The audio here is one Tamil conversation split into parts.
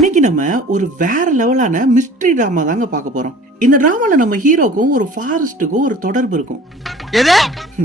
இன்னைக்கு நம்ம ஒரு வேற லெவலான மிஸ்ட்ரி டிராமா தாங்க பார்க்க போறோம். இந்த டிராமால நம்ம ஹீரோக்கும் ஒரு ஃபாரஸ்ட்டுக்கும் ஒரு தொடர்பு இருக்கும்.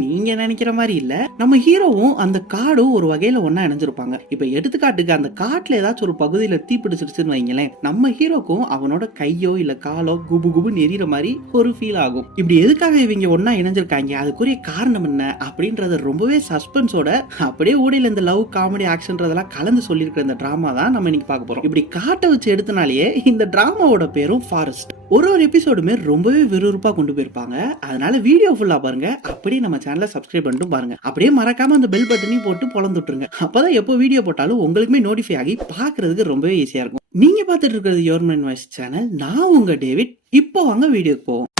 நீங்க நினைக்கிற மாதிரி இல்ல. நம்ம ஹீரோவும் அந்த காடும் ஒரு வகையில ஒன்னா இணைஞ்சிருப்பாங்க. இப்ப எடுத்துக்காட்டுக்கு அந்த காட்டுல ஏதாச்சும் ஒரு பகுதியில தீ பிடிச்சிருச்சுன்னு வைங்களேன், நம்ம ஹீரோக்கும் அவனோட கையோ இல்ல காலோ குபு குபு நெறிற மாதிரி ஒரு ஃபீல் ஆகும். இப்படி எதுக்காக இவங்க ஒன்னா இணைஞ்சிருக்காங்க, அதுக்குரிய காரணம் என்ன அப்படின்றத ரொம்பவே சஸ்பென்ஸோட அப்படியே ஊடையில இந்த லவ் காமெடி ஆக்ஷன்றதெல்லாம் கலந்து சொல்லியிருக்கிற இந்த டிராமா தான் நம்ம இன்னைக்கு பார்க்க போறோம். இப்படி காட்டை வச்சு எடுத்தனாலேயே இந்த டிராமாவோட பேரும் ஃபாரஸ்ட். ஒரு எபிசோடுமே ரொம்பவே விறுவிறுப்பா கொண்டு போயிருப்பாங்க. அதனால வீடியோ ஃபுல்லா பாருங்க. அப்படியே நம்ம சேனலை சப்ஸ்கிரைப் பண்ணிட்டு பாருங்க. அப்படியே மறக்காம அந்த பெல் பட்டனையும் போட்டு பொளந்துட்டுருங்க. அப்பதான் எப்போ வீடியோ போட்டாலும் உங்களுக்குமே நோட்டிஃபை ஆகி பாக்குறதுக்கு ரொம்பவே ஈஸியா இருக்கும். நீங்க பாத்துட்டு இருக்கிறது யுவர் மைண்ட் வாய்ஸ் சேனல். நான் உங்க டேவிட். இப்போ வாங்க வீடியோக்கு போவோம்.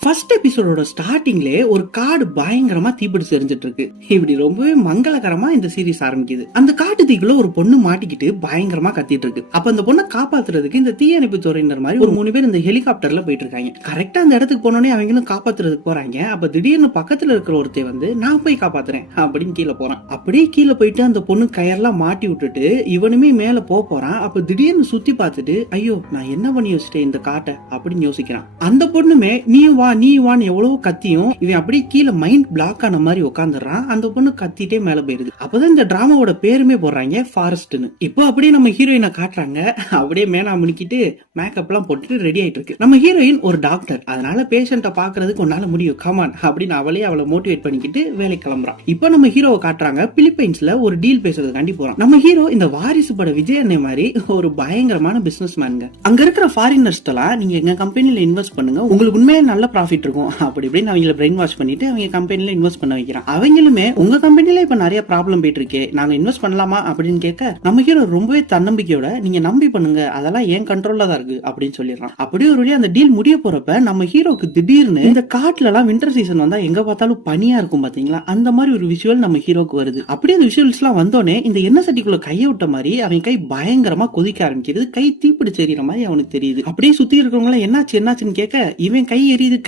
ஃபர்ஸ்ட் எபிசோடோட ஸ்டார்டிங்லே ஒரு காடு பயங்கரமா தீப்பிடிச்சு எரிஞ்சிட்டு இருக்கு. இப்படி ரொம்பவே மங்களகரமா இந்த சீரிஸ் ஆரம்பிக்குது. அந்த காட்டு தீக்குள்ள ஒரு பொண்ணு மாட்டிக்கிட்டு பயங்கரமா கத்திட்டு இருக்கு. அப்ப அந்த பொண்ணை காப்பாத்துறதுக்கு இந்த தீயணைப்பு துறையினர் மாதிரி ஒரு 3 பேர் இந்த ஹெலிகாப்டர்ல போயிட்டு இருக்காங்க. கரெக்டா அந்த இடத்துக்கு போனோடனே அவங்களும் காப்பாத்துறதுக்கு போறாங்க. அப்ப திடீர்னு பக்கத்துல இருக்கிற ஒருத்தர் வந்து நான் போய் காப்பாத்துறேன் அப்படின்னு கீழே போறான். அப்படியே கீழே போயிட்டு அந்த பொண்ணு கயர்லாம் மாட்டி விட்டுட்டு இவனுமே மேல போறான். அப்ப திடீர்னு சுத்தி பார்த்துட்டு ஐயோ நான் என்ன பண்ணி வச்சுட்டேன் இந்த காட்டை அப்படின்னு யோசிக்கிறான். அந்த பொண்ணுமே நீ வான்னு எவ்வளவு கத்தியும் இவன் அப்படியே கீழே மைண்ட் பிளாக் ஆன மாதிரி உட்காந்துறான். அந்த பொண்ணு கத்திட்டே மேல போயிருது. அப்பதான் இந்த டிராமாவோட பேருமே போடுறாங்க ஃபாரஸ்ட்னு. இப்போ அப்படியே நம்ம ஹீரோயினை காட்டுறாங்க. அப்படியே மேனா முடிக்கிட்டு மேக்கப் எல்லாம் போட்டுட்டு ரெடி ஆயிட்டு இருக்கு. நம்ம ஹீரோயின் ஒரு டாக்டர், அதனால பேஷண்ட்டை பாக்குறதுக்கு உன்னால முடியும் கமான் அப்படின்னு அவளை மோட்டிவேட் பண்ணிக்கிட்டு வேலை கிளம்புறான். இப்போ நம்ம ஹீரோவை காட்டுறாங்க பிலிப்பைன்ஸ்ல ஒரு டீல் பேசுறதுக்காண்டி போறான். நம்ம ஹீரோ இந்த வாரிசு பட விஜய் அண்ணே மாதிரி ஒரு பயங்கரமான பிசினஸ் மேனுங்க. அங்க இருக்கிற ஃபாரினர்ஸ் எல்லாம் நீங்க எங்க கம்பெனில இன்வெஸ்ட் பண்ணுங்க, உங்களுக்கு உண்மையே நல்ல ப்ராஃபிட் இருக்கும் அப்படி இப்படின்னு அவங்கள பிரெயின் வாஷ் பண்ணிட்டு அவங்க கம்பெனில இன்வெஸ்ட் பண்ண வைக்கிறான். அவங்களுமே உங்க கம்பெனில இப்ப நிறைய ப்ராப்ளம் போயிட்டு இருக்கே, நாங்க இன்வெஸ்ட் பண்ணலாமா அப்படின்னு கேட்க நம்ம ஹீரோ ரொம்பவே தன்னம்பிக்கையோட நீங்க நம்பி பண்ணுங்க, அதெல்லாம் ஏன் கண்ட்ரோல்ல தான் இருக்கு அப்படின்னு சொல்லிடுறான். அப்படியே ஒரு வழியா அந்த டீல் முடிய போறப்ப நம்ம ஹீரோக்கு திடீர்னு இந்த காட்டுல எல்லாம் வின்டர் சீசன் வந்தா எங்க பார்த்தாலும் பனியா இருக்கும் பாத்தீங்களா, அந்த மாதிரி ஒரு விஷுவல் நம்ம ஹீரோக்கு வருது. அப்படியே அந்த விஷுவல்ஸ் எல்லாம் வந்தோடனே இந்த எண்ணெய் சட்டிக்குள்ள கையை விட்ட மாதிரி அவன் கை பயங்கரமா கொதிக்க ஆரம்பிக்கிறது. கை தீப்பிடிச்சு எறிகிற மாதிரி அவனுக்கு தெரியுது. அப்படியே சுத்தி இருக்கிறவங்க என்னாச்சுன்னு கேட்க இவன் கை எரியுது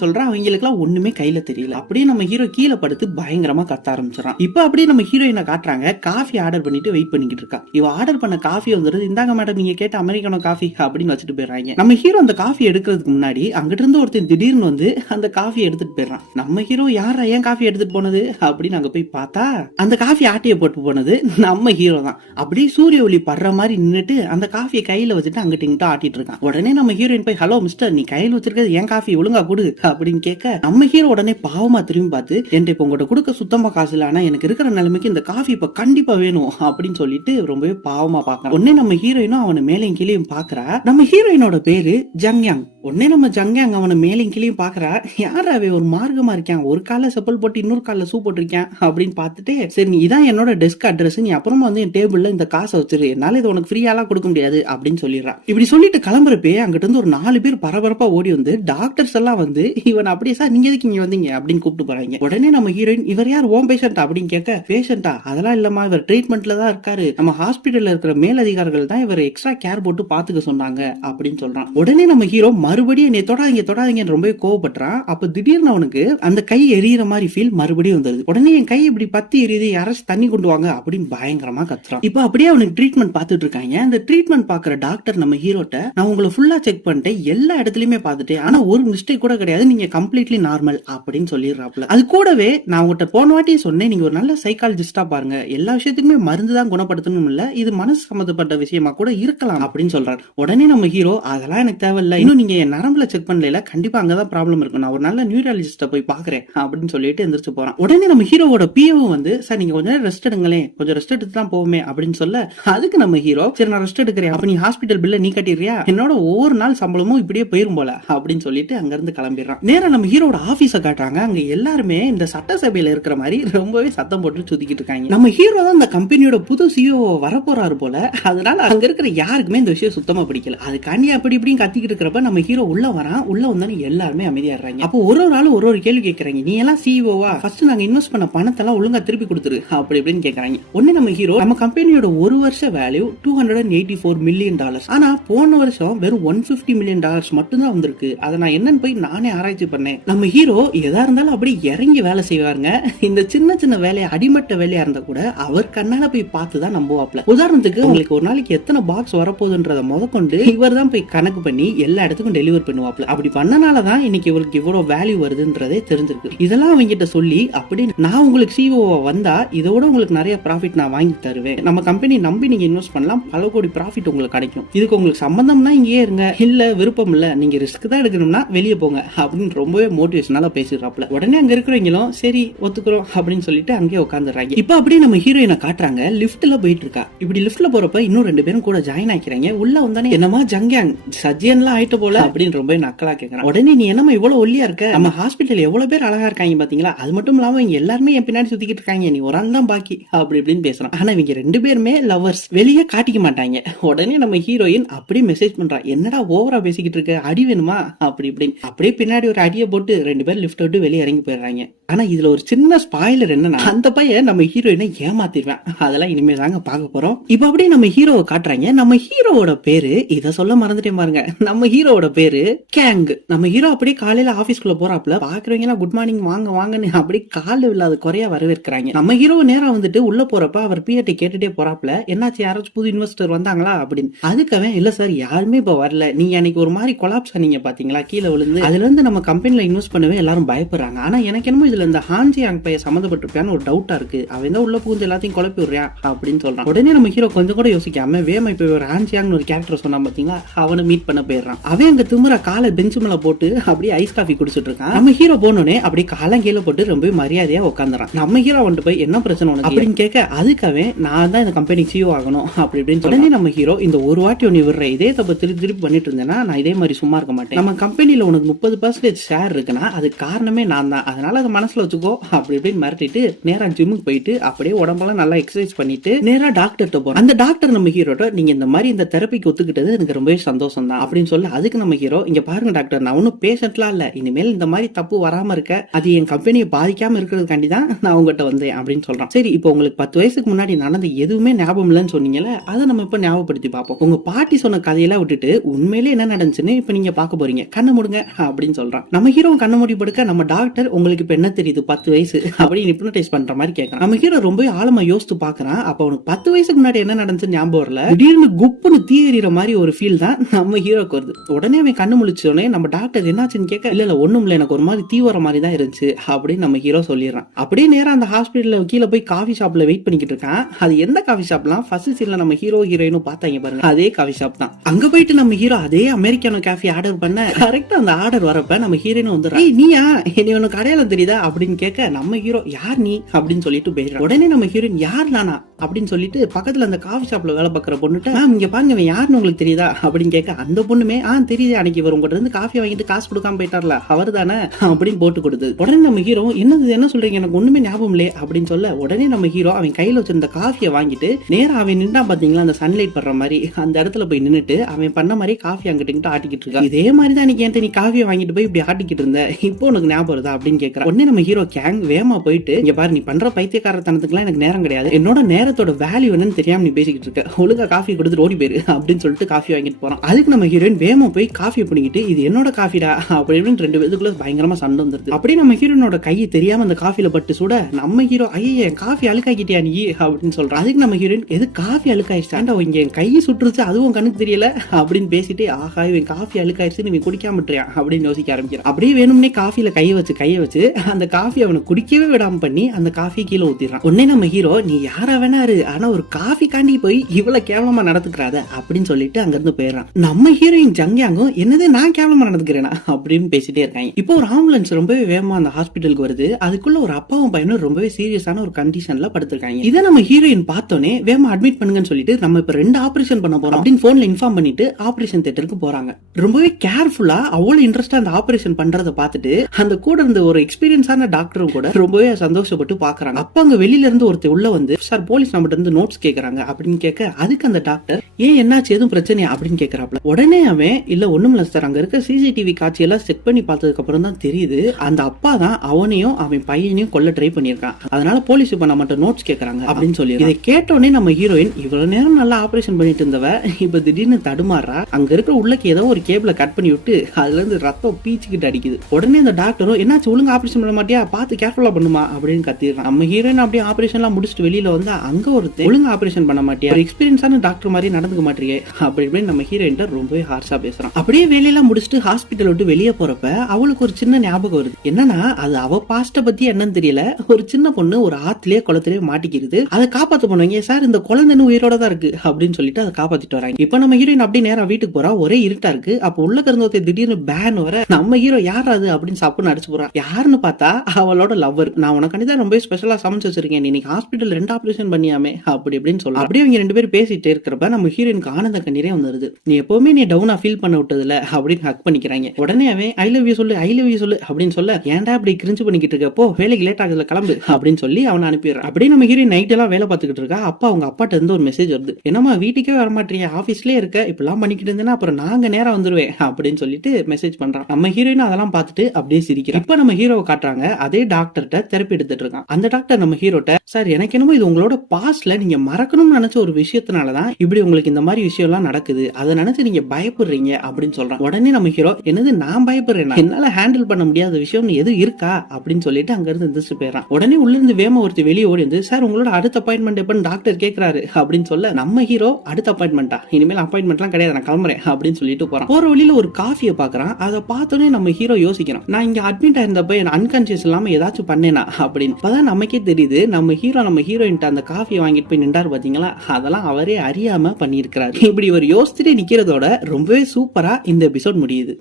சொல்றான். அவங்களுக்கு எல்லாம் ஒண்ணுமே கையில தெரியல. அப்படியே நம்ம ஹீரோ கீழே படுத்து பயங்கரமா கத்த ஆரம்பிச்சிடறான். இப்ப அப்படியே நம்ம ஹீரோயினை காட்டுறாங்க. காஃபி ஆர்டர் பண்ணிட்டு வெயிட் பண்ணிக்கிட்டு இருக்கா. இவ ஆர்டர் பண்ண காஃபி வந்துருது. இந்தாங்க மேடம் நீங்க கேட்ட அமெரிக்கானோ காஃபி அப்படின்னு வச்சுட்டு போயிடுறாங்க. நம்ம ஹீரோ அந்த காஃபி எடுக்கிறதுக்கு முன்னாடி அங்கிட்டு இருந்து ஒருத்தன் திடீர்னு வந்து அந்த காஃபி எடுத்துட்டு போயிடறான். நம்ம ஹீரோ யாரா ஏன் காஃபி எடுத்துட்டு போனது அப்படின்னு அங்க போய் பார்த்தா அந்த காஃபி ஆட்டைய போட்டு போனது நம்ம ஹீரோ தான். அப்படியே சூரிய ஒளி படுற மாதிரி நின்னுட்டு அந்த காஃபியை கையில வச்சுட்டு அங்கிட்டு இங்கிட்ட ஆட்டிட்டு இருக்கான். உடனே நம்ம ஹீரோயின் போய் ஹலோ மிஸ்டர் நீ கையில் வச்சிருக்கிறது ஏன் காஃபி ஒழுங்கா கொடு அப்படின்னு கேட்க நம்ம ஹீரோ உடனே பாவமா திரும்பி பார்த்து என்கிட்ட இப்ப உங்கள்கிட்ட கொடுக்க சுத்தமா காசு இல்ல, ஆனா எனக்கு இருக்கிற நிலைமைக்கு இந்த காஃபி இப்ப கண்டிப்பா வேணும் அப்படின்னு சொல்லிட்டு ரொம்பவே பாவமா பாக்குறான். உடனே நம்ம ஹீரோயினும் அவனை மேலையும் கீழையும் பாக்குறா. நம்ம ஹீரோயினோட பேரு ஜங்யாங். உடனே நம்ம ஜங்யாங் அவனை மேலையும் கீழையும் பாக்குறா. யாராவே ஒரு மார்க்கமா இருக்கான், ஒரு கால செப்பல் போட்டு இன்னொரு கால சூ போட்டிருக்கேன் அப்படின்னு பார்த்துட்டு சரி நீ இதான் என்னோட டெஸ்க் அட்ரஸ், நீ அப்புறமா வந்து என் டேபிள்ல இந்த காசை வச்சிரு, என்னால இது உனக்கு ஃப்ரீயாலாம் கொடுக்க முடியாது அப்படின்னு சொல்லிடுறான். இப்படி சொல்லிட்டு கிளம்புறப்பே அங்கிட்ட இருந்து ஒரு 4 பேர் பரபரப்பா ஓடி வந்து டாக்டர்ஸ் எல்லாம் வந்து இவன் அப்படியே சார் நீங்க எதுக்கு இங்க வந்தீங்க அப்படின்னு கூப்பிட்டு போறாங்க. உடனே நம்ம ஹீரோயின் இவர் யார் ஓம் பேஷண்டா அப்படின்னு கேட்க பேஷண்டா அதெல்லாம் இல்லமா இவர் ட்ரீட்மெண்ட்ல தான் இருக்காரு, நம்ம ஹாஸ்பிட்டல்ல இருக்கிற மேலதிகாரிகள் தான் இவர் எக்ஸ்ட்ரா கேர் போட்டு பாத்துக்க சொன்னாங்க அப்படின்னு சொல்றான். உடனே நம்ம ஹீரோ மறுபடியும் என்னை தொடாதீங்க ரொம்ப கோவப்படுறான். அப்ப திடீர்னு அவனுக்கு அந்த கை எரியிற மாதிரி ஃபீல் மறுபடியும் வந்தது. உடனே என் கை இப்படி பத்தி எரியுது, யாராச்சும் தண்ணி கொண்டு வாங்க அப்படின்னு பயங்கரமா கத்துறான். இப்ப அப்படியே அவனுக்கு ட்ரீட்மெண்ட் பார்த்துட்டு இருக்காங்க. அந்த ட்ரீட்மெண்ட் பாக்குற டாக்டர் நம்ம ஹீரோட்ட நான் உங்களை ஃபுல்லா செக் பண்ணிட்டேன், எல்லா இடத்துலயுமே பார்த்துட்டேன், ஆனா ஒரு மிஸ்டேக் கூட கிடையாது, நீங்க கம்ப்ளீட்லி நார்மல் அப்படின்னு சொல்லிடுறாப்ல. அது கூடவே நான் உங்கள்கிட்ட போன வாட்டி சொன்னேன் நீங்க ஒரு நல்ல சைக்காலஜிஸ்டா பாருங்க, எல்லா விஷயத்துக்குமே மருந்து தான் குணப்படுத்தணும் இல்ல, இது மனசு சம்பந்தப்பட்ட விஷயமா கூட இருக்கலாம் அப்படின்னு சொல்றாரு. உடனே நம்ம ஹீரோ அதெல்லாம் எனக்கு தேவையில்லை, இன்னும் நீங்க என் நரம்புல செக் பண்ணல, கண்டிப்பா அங்கதான் ப்ராப்ளம் இருக்கு, நான் ஒரு நல்ல நியூராலஜிஸ்ட போய் பாக்குறேன் அப்படின்னு சொல்லிட்டு எந்திரிச்சு போறான். உடனே நம்ம ஹீரோவோட பிஏவும் வந்து சார் நீங்க கொஞ்சம் ரெஸ்ட் எடுங்களேன், கொஞ்சம் ரெஸ்ட் எடுத்து தான் போவோமே அப்படின்னு சொல்ல அதுக்கு நம்ம ஹீரோ சரி நான் ரெஸ்ட் எடுக்கிறேன், அப்ப நீ ஹாஸ்பிட்டல் பில்ல நீ கட்டிடுறியா, என்னோட ஒவ்வொரு நாள் சம்பளமும் இப்படியே போயிரும் போல அப்படின்னு சொல்லிட்டு அங்க இருந்து கிளம்பிடுறான். நேரா நம்ம ஹீரோட ஆபீஸ காட்டுறாங்க. அங்க எல்லாருமே இந்த சட்டசபையில இருக்கிற மாதிரி ரொம்பவே சத்தம் போட்டு சுத்திக்கிட்டு இருக்காங்க. நம்ம ஹீரோ தான் இந்த கம்பெனியோட புது சிஇஓ வரப்போறாரு போல, அதனால அங்க இருக்கிற யாருக்குமே இந்த விஷயம் சுத்தமா பிடிக்கல. அதுக்காண்டி அப்படி இப்படின்னு கத்திக்கிட்டு இருக்கிறப்ப நம்ம ஹீரோ உள்ள வரான். உள்ள வந்தானே எல்லாருமே அமைதியாடுறாங்க. அப்போ ஒரு ஆளு ஒரு கேள்வி கேட்கறாங்க. நீ எல்லாம் சிஇஓவா? ஃபர்ஸ்ட் நாங்க இன்வெஸ்ட் பண்ண பணத்தெல்லாம் ஒழுங்கா திருப்பி கொடுத்துரு அப்படி இப்படின்னு கேட்கறாங்க. உடனே நம்ம ஹீரோ நம்ம கம்பெனியோட ஒரு வருஷ வேல்யூ $284 மில்லியன். ஆனா போன வருஷம் வெறும் $150 மில்லியன் மட்டும் தான் வந்திருக்கு. அதை நான் என்னன்னு போய் நானே ஆராய்ச்சி பண்ணேன். நம்ம ஹீரோ எதா இருந்தாலும் அப்படி இறங்கி வேலை செய்வாருங்க. இந்த சின்ன சின்ன வேலையை அடிமட்ட வேலையா இருந்தா கூட அவர் கண்ணால போய் பார்த்துதான் நம்புவாப்ல. உதாரணத்துக்கு உங்களுக்கு ஒரு நாளைக்கு எத்தனை பாக்ஸ் வரப்போகுதுன்றத முதற்கொண்டு இவர் தான் போய் கணக்கு பண்ணி எல்லா இடத்துக்கும் டெலிவர் பண்ணுவாப்ல. அப்படி பண்ணனாலதான் இன்னைக்கு இவருக்கு இவ்வளவு வேல்யூ வருதுன்றதே தெரிஞ்சிருக்கு. இதெல்லாம் அவங்க கிட்ட சொல்லி அப்படி நான் உங்களுக்கு சிஓ வந்தா இதோட உங்களுக்கு நிறைய ப்ராஃபிட் நான் வாங்கி தருவேன். நம்ம கம்பெனி நம்பி நீங்க இன்வெஸ்ட் பண்ணலாம். பல கோடி ப்ராஃபிட் உங்களுக்கு கிடைக்கும். இதுக்கு உங்களுக்கு சம்பந்தம்னா இங்கேயே இருங்க. இல்ல விருப்பம் இல்ல நீங்க ரிஸ்க் தான் எடுக்கணும்னா வெளியே போங்க அப்படின்னு ரொம்பவே மோட்டிவேஷனால பேசிடுறாப்ல. உடனே அங்க இருக்கிறவங்களும் சரி ஒத்துக்கிறோம் அப்படின்னு சொல்லிட்டு அங்கேயே உட்காந்துறாங்க. இப்ப அப்படியே நம்ம ஹீரோயினை காட்டுறாங்க. லிப்ட்ல போயிட்டு இருக்கா. இப்படி லிப்ட்ல போறப்ப இன்னும் 2 பேரும் கூட ஜாயின் ஆக்கிறாங்க. உள்ள வந்தானே என்னமா ஜங்யாங் சஜ்ஜன்லாம் ஆயிட்டு போல அப்படின்னு ரொம்ப நக்கலா கேக்குறான். உடனே நீ என்னமா இவ்வளவு ஒல்லியா இருக்க? நம்ம ஹாஸ்பிட்டல் எவ்வளவு பேர் அழகா இருக்காங்க பாத்தீங்களா? அது மட்டும் இல்லாம இங்க எல்லாருமே என் பின்னாடி சுத்திக்கிட்டு இருக்காங்க. நீ ஒரு ஆள் தான் பாக்கி அப்படி இப்படின்னு பேசுறான். ஆனா இவங்க 2 பேருமே லவர்ஸ். வெளியே காட்டிக்க மாட்டாங்க. உடனே நம்ம ஹீரோயின் அப்படியே மெசேஜ் பண்றா. என்னடா ஓவரா பேசிக்கிட்டு இருக்க? அடி வேணுமா அப்படி இப்படின்னு. அப்படியே பின்னாடி ஒரு அடியை போட்டு 2 பேரும் லிஃப்ட் விட்டு வெளியே இறங்கி போயிடுறாங்க. ஆனா இதுல ஒரு சின்ன ஸ்பாயிலர் என்னன்னா அந்த பையன் நம்ம ஹீரோயினை ஏமாத்திடுவேன். அதெல்லாம் இனிமே தாங்க பார்க்க போறோம். இப்ப அப்படியே நம்ம ஹீரோவை காட்டுறாங்க. நம்ம ஹீரோவோட பேரு இத சொல்ல மறந்துட்டே பாருங்க. நம்ம ஹீரோவோட பேரு கேங். நம்ம ஹீரோ அப்படியே காலையில ஆபீஸ்க்குள்ள போறாப்ல. பாக்குறவங்க எல்லாம் குட் மார்னிங் வாங்க வாங்கன்னு அப்படியே கால இல்லாத குறையா வரவேற்கிறாங்க. நம்ம ஹீரோ நேரா வந்துட்டு உள்ள போறப்ப அவர் பிஏடி கேட்டுட்டே போறாப்ல. என்னாச்சு யாராச்சும் புது இன்வெஸ்டர் வந்தாங்களா அப்படின்னு. அதுக்கவே இல்ல சார் யாருமே இப்ப வரல. நீங்க அன்னைக்கு ஒரு மாதிரி கொலாப்ஸ் பண்ணீங்க பாத்தீங்களா கீழே விழுந்து. அதுல இருந்து நம்ம கம்பெனில இன்வெஸ்ட் பண்ணவே எல்லாரும் பயப்படுறாங்க. ஆனா எனக்கு என்னமோ இதுல இந்த ஹான்ஜி அங் பையன் சம்மந்தப்பட்டிருப்பான்னு ஒரு டவுட்டா இருக்கு. அவன் தான் உள்ள பூந்து எல்லாத்தையும் குழப்பி விடுறான் அப்படின்னு சொல்றான். உடனே நம்ம ஹீரோ கொஞ்சம் கூட யோசிக்காம வேமா இப்ப ஒரு ஹான்ஜியாங்னு ஒரு கேரக்டர் சொன்னா பாத்தீங்களா அவனை மீட் பண்ண போயிடுறான். அவன் அங்க திமுற காலை பெஞ்ச் மேல போட்டு அப்படியே ஐஸ் காஃபி குடிச்சிட்டு இருக்கான். நம்ம ஹீரோ போனோடனே அப்படியே காலம் கீழே போட்டு ரொம்ப மரியாதையா உட்காந்துறான். நம்ம ஹீரோ வந்துட்டு போய் என்ன பிரச்சனை உனக்கு அப்படின்னு கேட்க அதுக்காவே நான் தான் இந்த கம்பெனிக்கு சிஓ ஆகணும் அப்படி இப்படின்னு உடனே நம்ம ஹீரோ இந்த ஒரு வாட்டி ஒன்னு விடுற இதே தப்ப திருப்பி திருப்பி பண்ணிட்டு இருந்தேன்னா நான் இதே மாதிரி சும்மா இருக்க மாட்டேன். நம்ம கம்பெனில உனக்கு 30% ஷேர் இருக்குன்னா அது காரணமே நான் தான். அதனால அதை மனசுல வச்சுக்கோ அப்படி இப்படின்னு மிரட்டிட்டு நேரா ஜிம்முக்கு போயிட்டு அப்படியே உடம்பெல்லாம் நல்லா எக்ஸசைஸ் பண்ணிட்டு நேரா டாக்டர்கிட்ட போறோம். அந்த டாக்டர் நம்ம ஹீரோட்ட நீங்க இந்த மாதிரி இந்த தெரப்பிக்கு ஒத்துக்கிட்டது எனக்கு ரொம்பவே சந்தோஷம் தான் அப்படின்னு சொல்ல அதுக்கு நம்ம ஹீரோ இங்க பாருங்க டாக்டர் நான் ஒன்னும் பேஷண்ட்லாம் இல்ல. இனிமேல் இந்த மாதிரி தப்பு வராம இருக்க அது என் கம்பெனியை பாதிக்காம இருக்கிறதுக்காண்டி தான் நான் உங்ககிட்ட வந்தேன் அப்படின்னு சொல்றான். சரி இப்போ உங்களுக்கு 10 வயசுக்கு முன்னாடி நடந்த எதுவுமே ஞாபகம் இல்லைன்னு சொன்னீங்கல்ல அதை நம்ம இப்ப ஞாபகப்படுத்தி பார்ப்போம். உங்க பாட்டி சொன்ன கதையெல்லாம் விட்டுட்டு உண்மையிலே என்ன நடந்துச்சுன்னு இப்ப நீங்க பார்க்க போறீங்க. கண்ணு மூடுங்க அப்படின்னு சொல்றான். நம்ம ஹீரோ கண்ணு மூடி படுக்க நம்ம டாக்டர் உங்களுக்கு இப்ப என்ன தெரியுது 10 வயசு அப்படின்னு ஹிப்னோடைஸ் பண்ற மாதிரி கேட்கறான். நம்ம ஹீரோ ரொம்ப ஆழமா யோசித்து பாக்குறான். அப்ப அவனுக்கு 10 வயசுக்கு முன்னாடி என்ன நடந்துச்சு ஞாபகம் வரல. திடீர்னு குப்புன்னு தீ எறிகிற மாதிரி ஒரு ஃபீல் தான் நம்ம ஹீரோக்கு வருது. உடனே அவன் கண்ணு முழிச்சோடனே நம்ம டாக்டர் என்னாச்சுன்னு கேட்க இல்ல ஒண்ணும் இல்ல எனக்கு ஒரு மாதிரி தீ வர மாதிரி தான் இருந்துச்சு அப்படின்னு நம்ம ஹீரோ சொல்லிடுறான். அப்படியே நேரம் அந்த ஹாஸ்பிட்டல்ல கீழே போய் காஃபி ஷாப்ல வெயிட் பண்ணிக்கிட்டு இருக்கான். அது எந்த காஃபி ஷாப்லாம் ஃபர்ஸ்ட் சீன்ல நம்ம ஹீரோ ஹீரோயினும் பார்த்தாங்க பாருங்க அதே காஃபி ஷாப் தான். அங்க போயிட்டு நம்ம ஹீரோ அதே அமெரிக்கானோ காஃபி ஆர்டர் பண்ண கரெக்டா அந்த ஆர்டர் வரப்ப நம்ம ஹீரோயினும் வந்துடுறா. நீயா இனி உனக்கு அடையாளம் தெரியுதா அப்படின்னு கேட்க நம்ம ஹீரோ யார் நீ அப்படின்னு சொல்லிட்டு போயிடுறான். உடனே நம்ம ஹீரோயின் யார் நானா அப்படின்னு சொல்லிட்டு பக்கத்துல அந்த காஃபி ஷாப்ல வேலை பார்க்குற பொண்ணுட்ட இங்க பாருங்க யாருன்னு உங்களுக்கு தெரியுதா அப்படின்னு கேட்க அந்த பொண்ணுமே தெரியுது அன்னைக்கு இவர் உங்ககிட்ட இருந்து காஃபி வாங்கிட்டு காசு கொடுக்காம போயிட்டார்ல அவர் தானே அப்படின்னு போட்டு கொடுத்து. உடனே நம்ம ஹீரோ என்னது என்ன சொல்றீங்க எனக்கு ஒண்ணுமே ஞாபகம் இல்லையே அப்படின்னு சொல்ல உடனே நம்ம ஹீரோ அவன் கையில வச்சிருந்த காஃபியை வாங்கிட்டு நேரா அவன் நின்றா பாத்தீங்களா அந்த சன்லைட் படுற மாதிரி அந்த இடத்துல போய் நின்னுட்டு அவன் பண்ண மாதிரி காஃபி அங்கிட்டு ஆட்டிக்கிட்டு இருக்கா. இதே மாதிரி தான் நீ காஃபியை வாங்கிட்டு போய் இப்படி ஆட்டிக்கிட்டு இருந்த இப்போ உனக்கு ஞாபகம் வருதா அப்படின்னு கேட்கறான். உடனே நம்ம ஹீரோ கேங் வேமா போயிட்டு இங்க பாரு நீ பண்ற பைத்தியக்காரத்தனத்துக்குலாம் எனக்கு நேரம் கிடையாது. என்னோட நேரத்தோட வேல்யூ என்னன்னு தெரியாம நீ பேசிக்கிட்டு இருக்க. ஒழுங்கா காஃபி கொடுத்துட்டு ஓடி போயிரு அப்படின்னு சொல்லிட்டு காஃபி வாங்கிட்டு போறான். அதுக்கு நம்ம ஹீரோயின் வேமா போய் காஃபி பண்ணிக்கிட்டு இது என்னோட காஃபிடா அப்படின்னு 2 பேருக்குள்ள பயங்கரமா சண்டை வந்துருது. அப்படியே நம்ம ஹீரோனோட கையை தெரியாம அந்த காஃபில பட்டு சுட நம்ம ஹீரோ ஐயே காஃபி அழுக்காக்கிட்டியா நீ அப்படின்னு சொல்றான். அதுக்கு நம்ம ஹீரோயின் எது காஃபி அழுக்காயிடுச்சாண்டா இங்க என் கையை சுட்டுருச்சு அதுவும் கண்ணுக்கு தெரியல அப்படின்னு பேசிட்டு ஆஹா இவன் காஃபி அழுக்காயிடுச்சு நீ குடிக்காம விட்டுறியான் அப்படின்னு யோசிக்க ஆரம்பிக்கிறான். அப்படியே வேணும்னே காஃபில கையை வச்சு அந்த காஃபி அவனை குடிக்கவே விடாம பண்ணி அந்த காஃபி கீழே ஊத்திடுறான். உடனே நம்ம ஹீரோ நீ யாரா வேணாரு ஆனா ஒரு காஃபி காண்டி போய் இவ்வளவு கேவலமா நடந்துக்கிறாத அப்படின்னு சொல்லிட்டு அங்க இருந்து போயிடறான். நம்ம ஹீரோயின் ஜங்கியாங்கும் என்னது நான் கேவலமா நடந்துக்கிறேனா அப்படின்னு பேசிட்டே இருக்காங்க. இப்போ ஒரு ஆம்புலன்ஸ் ரொம்பவே வேகமா அந்த ஹாஸ்பிட்டலுக்கு வருது. அதுக்குள்ள ஒரு அப்பாவும் பையனும் ரொம்பவே சீரியஸான ஒரு கண்டிஷன்ல படுத்திருக்காங்க. இதை நம்ம ஹீரோயின் பார்த்தோன்னே வேகமா அட்மிட் பண்ணுங்கன்னு சொல்லிட்டு நம்ம இப்ப 2 ஆபரேஷன் பண்ண போறோம் அப்படின்னு போன்ல இன்ஃபார்ம் பண்ணிட்டு ஆபரேஷன் தியேட்டருக்கு போறாங்க. ரொம்பவே கேர்ஃபுல்லா அவ்வளவு இன்ட்ரெஸ்டா அந்த ஆபரேஷன் பண்றதை பார்த்துட்டு அந்த கூட இருந்த ஒரு எக்ஸ்பீரியன்ஸான டாக்டரும் கூட ரொம்பவே சந்தோஷப்பட்டு பாக்குறாங்க. அப்ப அங்க வெளியில இருந்து ஒருத்தர் உள்ள வந்து சார் போலீஸ் நம்மகிட்ட இருந்து நோட்ஸ் கேக்குறாங்க அப்படின்னு கேட்க அதுக்கு அந்த டாக்டர் ஏன் என்னாச்சு எதுவும் பிரச்சனையா அப்படின்னு கேக்குறாப்ல. உடனே அவன் இல்ல ஒண்ணும் இல்ல சார், அங்க இருக்க சிசிடிவி காட்சி எல்லாம் செக் பண்ணி பார்த்ததுக்கு அப்புறம் தான் தெரியுது அந்த அப்பா தான் அவனையும் அவன் பையனையும் கொல்ல ட்ரை பண்ணிருக்கான், அதனால போலீஸ் இப்ப நம்மகிட்ட நோட்ஸ் கேக்குறாங்க அப்படின்னு சொல்லி. இதை கேட்டோடனே நம்ம ஹீரோயின் இவ்வளவு நேரம் நல்லா ஆபரேஷன் பண்ணிட்டு இருந்தவ இப்ப திடீர்னு தடுமாறா. அங்க இருக்கிற உள்ளக்கு ஏதோ ஒரு கேபிள கட் பண்ணி விட்டு அதுல இருந்து ரத்தம் பீச்சுக்கிட்டு அடிக்குது. உடனே அந்த டாக்டரும் என்னாச்சு ஒழுங்கா ஆபரேஷன் பண்ண மாட்டியா, பார்த்து கேர்ஃபுல்லா பண்ணுமா அப்படின்னு கத்திடுறான். நம்ம ஹீரோயின் அப்படியே ஆபரேஷன் எல்லாம் முடிச்சுட்டு வெளியில வந்து அங்க ஒருத்தர் ஒழுங்கா ஆபரேஷன் பண்ண மாட்டியா, ஒரு எக்ஸ்பீரியன்ஸான டாக்டர் மாதிரி நடந்துக்க மாட்டியே அப்படின்னு நம்ம ஹீரோயின் ரொம்பவே ஹார்ஷா பேசுறான். அப்படியே வேலையெல்லாம் முடிச்சுட்டு ஹாஸ்பிட்டல் விட்டு வெளியே போறப்ப அவளுக்கு ஒரு சின்ன ஞாபகம் வருது. என்னன்னா அது அவ பாஸ்ட பத்தி என்னன்னு தெரியல, ஒரு சின்ன பொண்ணு ஒரு ஆத்திலேயே குளத்திலேயே மாட்டிக்கிறது. அதை காப்பாத்த போனவங்க சார் இந்த குழந்தைன்னு உயிரோட தான் இருக்கு அப்படின்னு சொல்லிட்டு அதை காப்பாத்திட்டு வராங்க. இப்ப நம்ம ஹீரோயின் அப்படியே நேரா வீட்டுக்கு போறா. ஒரே இருட்டா இருக்கு. அப்ப உள்ள கிடந்த திடீர்னு பேன் வர நம்ம ஹீரோ யார் அது அப்படின்னு சப்புன்னு அடிச்சு போறான். யாருன்னு பார்த்தா அவளோட லவ்வர். நான் உனக்கு தான் ரொம்ப ஸ்பெஷலா சமைச்சு வச்சிருக்கேன், நீ ஹாஸ்பிட்டல் 2 ஆபரேஷன் பண்ணியாமே அப்படி அப்படின்னு சொல்ல. அப்படியே அவங்க 2 பேரும் பேசிட்டே இருக்கிறப்ப நம்ம ஹீரோயினுக்கு ஆனந்த கண்ணீரே வந்துருது. நீ எப்பவுமே நீ டவுனா ஃபீல் பண்ண விட்டதுல அப்படின்னு ஹக் பண்ணிக்கிறாங்க. உடனே அவன் ஐ லவ் யூ சொல்லு ஐ லவ் யூ சொல்லு அப்படின்னு சொல்ல, ஏன்டா அப்படி கிரிஞ்சு பண்ணிக்கிட்டு இருக்கப்போ வேலைக்கு லேட் ஆகுதுல கிளம்பு அப்படின்னு சொல்லி அவனை அனுப்பிடுறான். அப்படியே நம்ம ஹீரோயின் நைட் எல்லாம் வேலை பார்த்துக்கிட்டு இருக்கா. அப்பா அவங்க அப்பாட்ட இருந்து ஒரு மெசேஜ் வருது. என்னமா வீட்டுக்கே வர மாட்டேறியா, ஆபீஸ்லயே இருக்க, இப்பெல்லாம் பண்ணிக்கிட்டு இருந்தேன்னா அப்புறம் நாங்க நேரம் வந்துருவேன் அப்படின்னு சொல்லிட்டு மெசேஜ் பண்றான். நம்ம ஹீரோயின் அதெல்லாம் பார்த்துட்டு அப்படியே சிரிக்கிறான். இப்ப நம்ம ஹீரோவை காட்டுறாங்க. அதே டாக்டர்கிட்ட தெரப்பி எடுத்துட்டு இருக்கான். அந்த டாக்டர் நம்ம ஹீரோட்ட சார் எனக்கு என்னமோ இது உங்களோட பாஸ்ட்ல நீங்க மறக்கணும்னு நினைச்ச ஒரு விஷயத்தினாலதான் இப்படி உங்களுக்கு இந்த மாதிரி விஷயம் எல்லாம் நடக்குது, அதை நினைச்சு நீங்க பயப்படுறீங்க அப்படின்னு சொல்றான். உடனே நம்ம ஹீரோ என்னது நான் பயப்படுறேன், என்னால ஹேண்டில் பண்ண முடியாத விஷயம் எது இருக்கா அப்படின்னு சொல்லிட்டு அங்க இருந்து எந்திரிச்சு போயிடறான். உடனே உள்ள இருந்து வேம ஒருத்தி வெளியே ஓடி வந்து சார் உங்களோட அடுத்த அப்பாயின்மெண்ட் எப்பன்னு டாக்டர் கேட்கிறாரு அப்படின்னு சொல்ல, நம்ம ஹீரோ அடுத்த அப்பாயின்மெண்டா, இனிமேல் அப்பாயின்மெண்ட் எல்லாம் கிடையாது நான் கிளம்புறேன் அப்படின்னு சொல்லிட்டு போறான். போற வழியில ஒரு காஃபியை பாக்குறான். அதை பார்த்தோன்னே நம்ம ஹீரோ யோசிக்கிறான், நான் இங்க அட்மிட் ஆயிருந்தப்ப என்ன அன்கான்சியஸ் இல்லாம ஏதாச்சும் பண்ணேனா அப்படின்னு. அப்பதான் நமக்கே தெரியுது நம்ம ஹீரோயின் அந்த காஃபியை வாங்கிட்டு போய் நின்றாரு பாத்தீங்களா, அதெல்லாம் அவரே அறியாம பண்ணிருக்கிறாரு. இப்படி ஒரு யோசிச்சுட்டு நிக்கிறதோட ரொம்பவே சூப்பரா இந்த எபிசோட் முடியுது.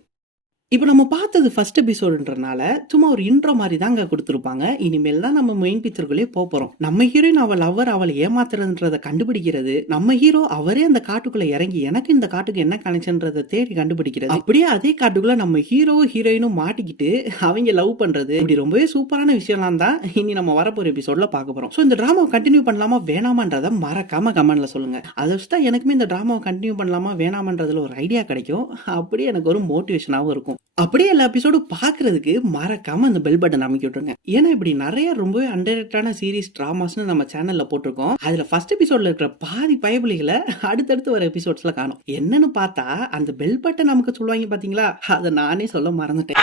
இப்போ நம்ம பார்த்தது ஃபர்ஸ்ட் எபிசோடுன்றனால சும்மா ஒரு இன்ட்ரோ மாதிரி தாங்க கொடுத்துருப்பாங்க. இனிமேல் தான் நம்ம மெயின் பிக்சருக்குள்ளே போறோம். நம்ம ஹீரோயின் அவளை ஏமாத்துறதுன்றத கண்டுபிடிக்கிறது, நம்ம ஹீரோ அவரே அந்த காட்டுக்குள்ள இறங்கி எனக்கு இந்த காட்டுக்கு என்ன கனெக்ஷன்றதை தேடி கண்டுபிடிக்கிறது, அப்படியே அதே காட்டுக்குள்ள நம்ம ஹீரோயினும் மாட்டிக்கிட்டு அவங்க லவ் பண்றது, இப்படி ரொம்பவே சூப்பரான விஷயம்லாம் தான் இனி நம்ம வரப்போற எபிசோட்ல பார்க்க போறோம். ஸோ இந்த டிராமாவை கண்டினியூ பண்ணலாமா வேணாமான்றதை மறக்காம கமெண்ட்ல சொல்லுங்க. அதை வச்சுதான் எனக்குமே இந்த டிராமாவை கண்டினியூ பண்ணலாமா வேணாமன்றதுல ஒரு ஐடியா கிடைக்கும். அப்படியே எனக்கு ஒரு மோட்டிவேஷனாகவும் இருக்கும். அப்படியே எல்லா எபிசோடும் பாக்குறதுக்கு மறக்காம அந்த பெல் பட்டன் அமைக்க விட்டுருங்க. ஏன்னா இப்படி நிறைய ரொம்பவே அண்டர்ரேட்டடான சீரிஸ் டிராமாஸ்னு நம்ம சேனல்ல போட்டிருக்கோம். அதுல ஃபர்ஸ்ட் எபிசோட்ல இருக்கிற பாதி பயபுலிகளை அடுத்தடுத்து வர எபிசோட்ஸ்ல காணும். என்னன்னு பார்த்தா அந்த பெல் பட்டன் நமக்கு சொல்லுவாங்க பாத்தீங்களா, அதை நானே சொல்ல மறந்துட்டேன்.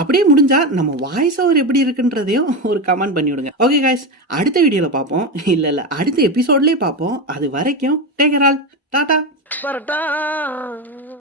அப்படியே முடிஞ்சா நம்ம வாய்ஸ் ஓவர் எப்படி இருக்குன்றதையும் ஒரு கமெண்ட் பண்ணி விடுங்க. ஓகே गाइस, அடுத்த வீடியோல பாப்போம். இல்ல அடுத்த எபிசோட்லயே பாப்போம். அது வரைக்கும் டேக் கேர் ஆல், டாடா.